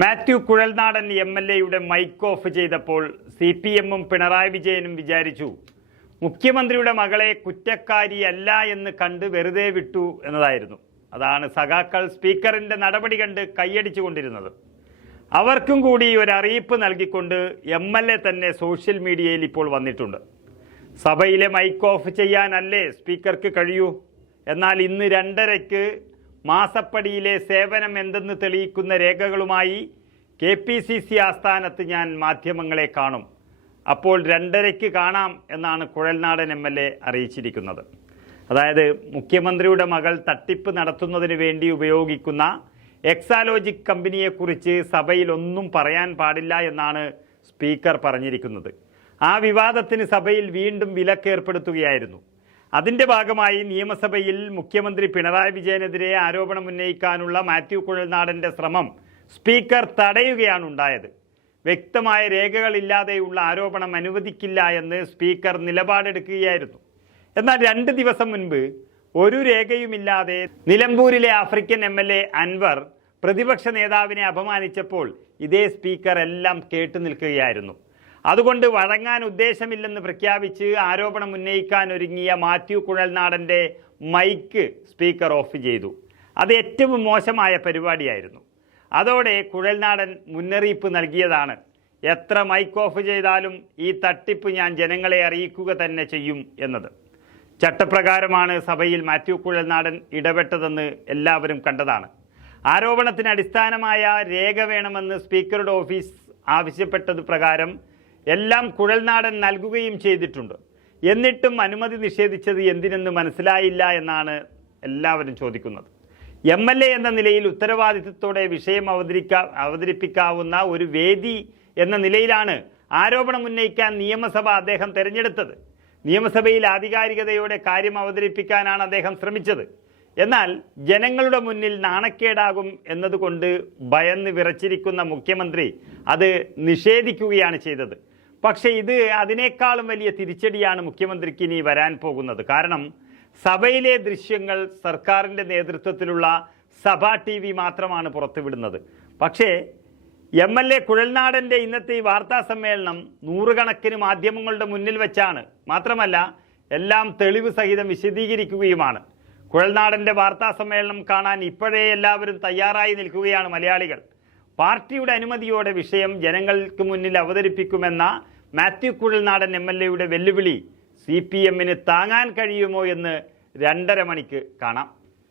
Mathew Kuzhalnadan M L എയുടെ mic off ചെയ്തപ്പോൾ C P എമ്മും പിണറായി വിജയനും വിചാരിച്ചു മുഖ്യമന്ത്രിയുടെ മകളെ കുറ്റക്കാരിയല്ല എന്ന് കണ്ട് വെറുതെ വിട്ടു എന്നതായിരുന്നു. അതാണ് സഖാക്കൾ സ്പീക്കറിന്റെ നടപടി കണ്ട് കൈയടിച്ചുകൊണ്ടിരുന്നത്. അവർക്കും കൂടി ഒരു അറിയിപ്പ് നൽകിക്കൊണ്ട് എം എൽ എ തന്നെ സോഷ്യൽ മീഡിയയിൽ ഇപ്പോൾ വന്നിട്ടുണ്ട്. സഭയിലെ മൈക്ക് ഓഫ് ചെയ്യാനല്ലേ സ്പീക്കർക്ക് കഴിയൂ? എന്നാൽ ഇന്ന് രണ്ടരയ്ക്ക് മാസപ്പടിയിലെ സേവനം എന്തെന്ന് തെളിയിക്കുന്ന രേഖകളുമായി കെ പി സി സി ആസ്ഥാനത്ത് ഞാൻ മാധ്യമങ്ങളെ കാണും. അപ്പോൾ രണ്ടരയ്ക്ക് കാണാം എന്നാണ് കുഴൽനാടൻ എം എൽ എ അറിയിച്ചിരിക്കുന്നത്. അതായത് മുഖ്യമന്ത്രിയുടെ മകൾ തട്ടിപ്പ് നടത്തുന്നതിന് വേണ്ടി ഉപയോഗിക്കുന്ന എക്സാലോജിക് കമ്പനിയെക്കുറിച്ച് സഭയിൽ ഒന്നും പറയാൻ പാടില്ല എന്നാണ് സ്പീക്കർ പറഞ്ഞിരിക്കുന്നത്. ആ വിവാദത്തിന് സഭയിൽ വീണ്ടും വിലക്കേർപ്പെടുത്തുകയായിരുന്നു അതിന്റെ ഭാഗമായി നിയമസഭയിൽ മുഖ്യമന്ത്രി പിണറായി വിജയനെതിരെ ആരോപണം ഉന്നയിക്കാനുള്ള മാത്യു കുഴൽനാടന്റെ ശ്രമം സ്പീക്കർ തടയുകയാണ് ഉണ്ടായത്. വ്യക്തമായ രേഖകളില്ലാതെയുള്ള ആരോപണം അനുവദിക്കില്ല എന്ന് സ്പീക്കർ നിലപാടെടുക്കുകയായിരുന്നു. എന്നാൽ രണ്ട് ദിവസം മുൻപ് ഒരു രേഖയുമില്ലാതെ നിലമ്പൂരിലെ African M L A Anvar പ്രതിപക്ഷ നേതാവിനെ അപമാനിച്ചപ്പോൾ ഇതേ സ്പീക്കർ എല്ലാം കേട്ടു നിൽക്കുകയായിരുന്നു. അതുകൊണ്ട് വഴങ്ങാൻ ഉദ്ദേശമില്ലെന്ന് പ്രഖ്യാപിച്ച് ആരോപണം ഉന്നയിക്കാൻ ഒരുങ്ങിയ മാത്യു കുഴൽനാടന്റെ മൈക്ക് സ്പീക്കർ ഓഫ് ചെയ്തു. അത് ഏറ്റവും മോശമായ പരിപാടിയായിരുന്നു. അതോടെ കുഴൽനാടൻ മുന്നറിയിപ്പ് നൽകിയതാണ്. എത്ര മൈക്ക് ഓഫ് ചെയ്താലും ഈ തട്ടിപ്പ് ഞാൻ ജനങ്ങളെ അറിയിക്കുക തന്നെ ചെയ്യും എന്നത്. ചട്ടപ്രകാരമാണ് സഭയിൽ മാത്യു കുഴൽനാടൻ ഇടപെട്ടതെന്ന് എല്ലാവരും കണ്ടതാണ്. ആരോപണത്തിന് അടിസ്ഥാനമായ രേഖ വേണമെന്ന് സ്പീക്കറുടെ ഓഫീസ് ആവശ്യപ്പെട്ടത് പ്രകാരം എല്ലാം കുഴൽനാടൻ നൽകുകയും ചെയ്തിട്ടുണ്ട്. എന്നിട്ടും അനുമതി നിഷേധിച്ചത് എന്തിനെന്ന് മനസ്സിലായില്ല എന്നാണ് എല്ലാവരും ചോദിക്കുന്നത്. എം എൽ എ എന്ന നിലയിൽ ഉത്തരവാദിത്വത്തോടെ വിഷയം അവതരിക്കാ അവതരിപ്പിക്കാവുന്ന ഒരു വേദി എന്ന നിലയിലാണ് ആരോപണം ഉന്നയിക്കാൻ നിയമസഭ അദ്ദേഹം തിരഞ്ഞെടുത്തത്. നിയമസഭയിൽ ആധികാരികതയോടെ കാര്യം അവതരിപ്പിക്കാനാണ് അദ്ദേഹം ശ്രമിച്ചത്. എന്നാൽ ജനങ്ങളുടെ മുന്നിൽ നാണക്കേടാകും എന്നതുകൊണ്ട് ഭയന്ന് വിറച്ചിരിക്കുന്ന മുഖ്യമന്ത്രി അത് നിഷേധിക്കുകയാണ് ചെയ്തത്. പക്ഷേ ഇത് അതിനേക്കാളും വലിയ തിരിച്ചടിയാണ് മുഖ്യമന്ത്രിക്ക് ഇനി വരാൻ പോകുന്നത്. കാരണം സഭയിലെ ദൃശ്യങ്ങൾ സർക്കാരിന്റെ നേതൃത്വത്തിലുള്ള സഭാ ടി വി മാത്രമാണ് പുറത്തുവിടുന്നത്. പക്ഷേ എം എൽ എ കുഴൽനാടന്റെ ഇന്നത്തെ ഈ വാർത്താ സമ്മേളനം നൂറുകണക്കിന് മാധ്യമങ്ങളുടെ മുന്നിൽ വെച്ചാണ്. മാത്രമല്ല എല്ലാം തെളിവ് സഹിതം വിശദീകരിക്കുകയുമാണ്. കുഴൽനാടന്റെ വാർത്താ സമ്മേളനം കാണാൻ ഇപ്പോഴേ എല്ലാവരും തയ്യാറായി നിൽക്കുകയാണ് മലയാളികൾ. പാർട്ടിയുടെ അനുമതിയോടെ വിഷയം ജനങ്ങൾക്ക് മുന്നിൽ അവതരിപ്പിക്കുമെന്ന മാത്യു കുഴൽനാടൻ എം എൽ എയുടെ വെല്ലുവിളി സി പി എമ്മിന് താങ്ങാൻ കഴിയുമോ എന്ന് രണ്ടര മണിക്ക് കാണാം.